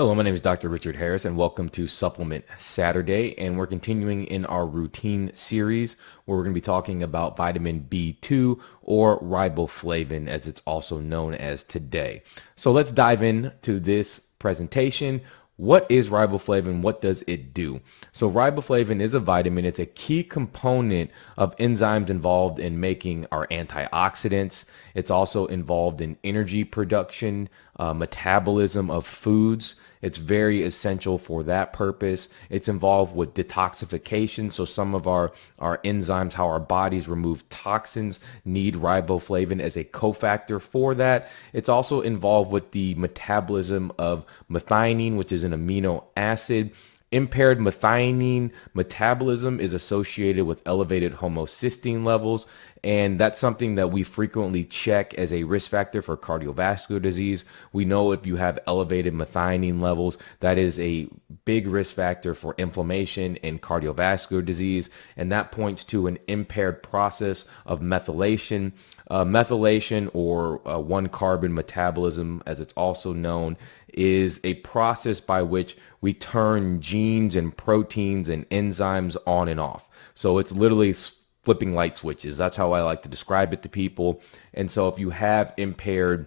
Hello, my name is Dr. Richard Harris, and welcome to Supplement Saturday. And we're continuing in our routine series where we're going to be talking about vitamin B2 or riboflavin, as it's also known as today. So let's dive into this presentation. What is riboflavin? What does it do? So riboflavin is a vitamin. It's a key component of enzymes involved in making our antioxidants. It's also involved in energy production, metabolism of foods. It's very essential for that purpose. It's involved with detoxification. So some of our enzymes, how our bodies remove toxins, need riboflavin as a cofactor for that. It's also involved with the metabolism of methionine, which is an amino acid. Impaired methionine metabolism is associated with elevated homocysteine levels, and that's something that we frequently check as a risk factor for cardiovascular disease. We know if you have elevated methionine levels, that is a big risk factor for inflammation and cardiovascular disease, and that points to an impaired process of methylation. Methylation, or one carbon metabolism, as it's also known, is a process by which we turn genes and proteins and enzymes on and off. So it's literally flipping light switches. That's how I like to describe it to people. And so if you have impaired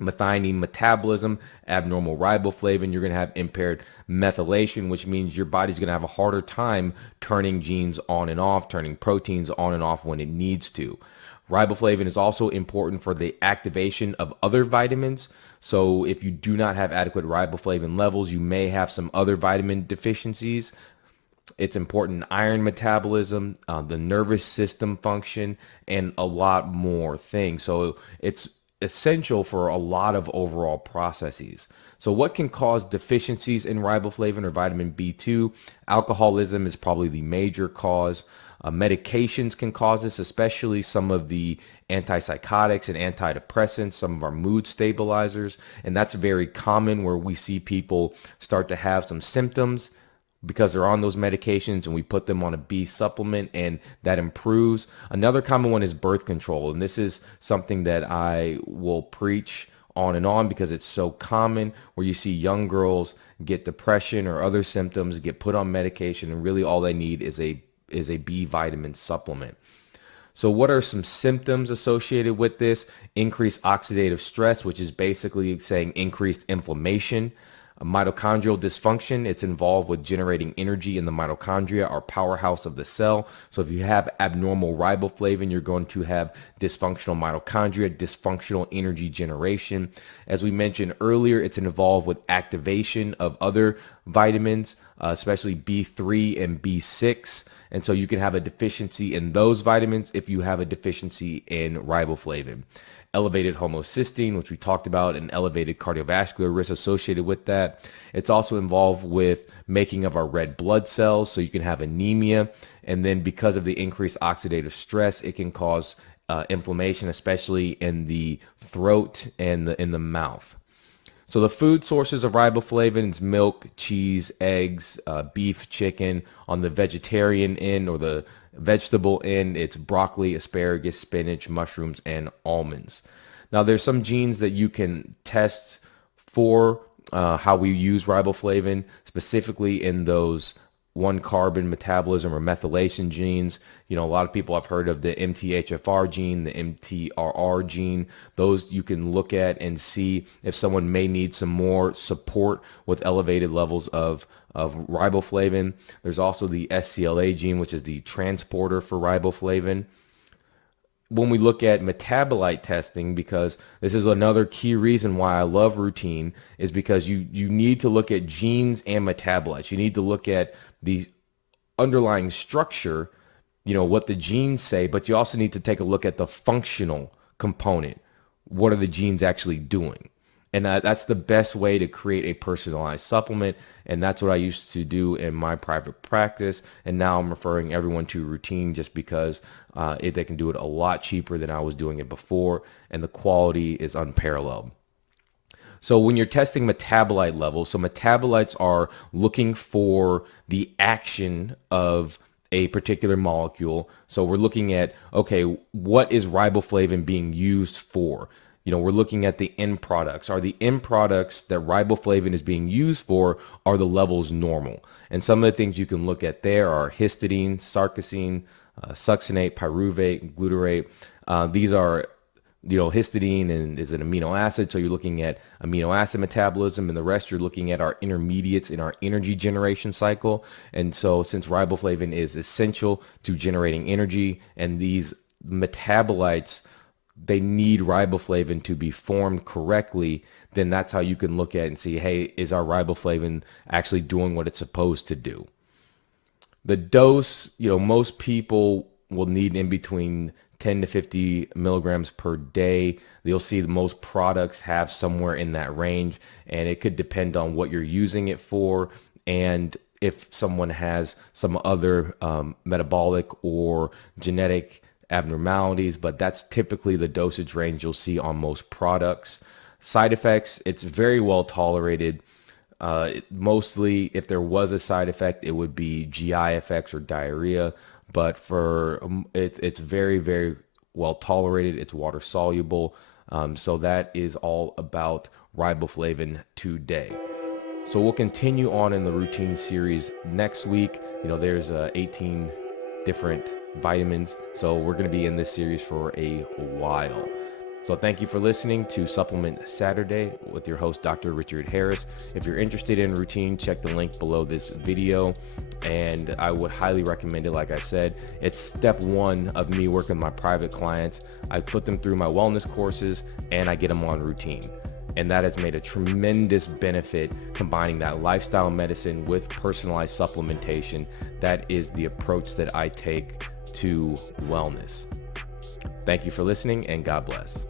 methionine metabolism, abnormal riboflavin, you're going to have impaired methylation, which means your body's going to have a harder time turning genes on and off, turning proteins on and off when it needs to. Riboflavin is also important for the activation of other vitamins. So if you do not have adequate riboflavin levels, you may have some other vitamin deficiencies. It's important in iron metabolism, the nervous system function, and a lot more things. So it's essential for a lot of overall processes. So what can cause deficiencies in riboflavin or vitamin B2? Alcoholism is probably the major cause. Medications can cause this, especially some of the antipsychotics and antidepressants, some of our mood stabilizers. And that's very common where we see people start to have some symptoms because they're on those medications, and we put them on a B supplement and that improves. Another common one is birth control. And this is something that I will preach on and on because it's so common, where you see young girls get depression or other symptoms, get put on medication, and really all they need is a B vitamin supplement. So what are some symptoms associated with this? Increased oxidative stress, which is basically saying increased inflammation. Mitochondrial dysfunction, it's involved with generating energy in the mitochondria, our powerhouse of the cell. So if you have abnormal riboflavin, you're going to have dysfunctional mitochondria, dysfunctional energy generation. As we mentioned earlier, it's involved with activation of other vitamins, especially B3 and B6. And so you can have a deficiency in those vitamins if you have a deficiency in riboflavin. Elevated homocysteine, which we talked about, and elevated cardiovascular risk associated with that. It's also involved with making of our red blood cells, so you can have anemia. And then because of the increased oxidative stress, it can cause inflammation, especially in the throat and in the mouth. So the food sources of riboflavin is milk, cheese, eggs, beef, chicken. On the vegetarian end or the vegetable end, it's broccoli, asparagus, spinach, mushrooms, and almonds. Now there's some genes that you can test for how we use riboflavin, specifically in those one carbon metabolism or methylation genes. You know, a lot of people have heard of the MTHFR gene, the MTRR gene. Those you can look at and see if someone may need some more support with elevated levels of riboflavin. There's also the SCLA gene, which is the transporter for riboflavin. When we look at metabolite testing, because this is another key reason why I love routine, is because you need to look at genes and metabolites. You need to look at the underlying structure, you know, what the genes say, but you also need to take a look at the functional component. What are the genes actually doing? And that's the best way to create a personalized supplement. And that's what I used to do in my private practice. And now I'm referring everyone to routine just because they can do it a lot cheaper than I was doing it before. And the quality is unparalleled. So when you're testing metabolite levels, so metabolites are looking for the action of a particular molecule. So we're looking at, okay, what is riboflavin being used for? we're looking at the end products. Are the end products that riboflavin is being used for, are the levels normal? And some of the things you can look at there are histidine, sarcosine, succinate, pyruvate, glutarate. These are, histidine and is an amino acid. So you're looking at amino acid metabolism, and the rest you're looking at our intermediates in our energy generation cycle. And so since riboflavin is essential to generating energy, and these metabolites, they need riboflavin to be formed correctly, then that's how you can look at and see, hey, is our riboflavin actually doing what it's supposed to do? The dose, most people will need in between 10 to 50 milligrams per day. You'll see most products have somewhere in that range, and it could depend on what you're using it for, and if someone has some other metabolic or genetic abnormalities, but that's typically the dosage range you'll see on most products. Side effects, it's very well tolerated. Mostly, if there was a side effect, it would be GI effects or diarrhea, but it's very, very well tolerated. It's water soluble. So that is all about riboflavin today. So we'll continue on in the routine series next week. There's 18 different vitamins, so we're going to be in this series for a while. So thank you for listening to Supplement Saturday with your host, Dr. Richard Harris. If you're interested in routine, check the link below this video, and I would highly recommend it. Like I said, it's step one of me working with my private clients. I put them through my wellness courses, and I get them on routine. And that has made a tremendous benefit, combining that lifestyle medicine with personalized supplementation. That is the approach that I take to wellness. Thank you for listening, and God bless.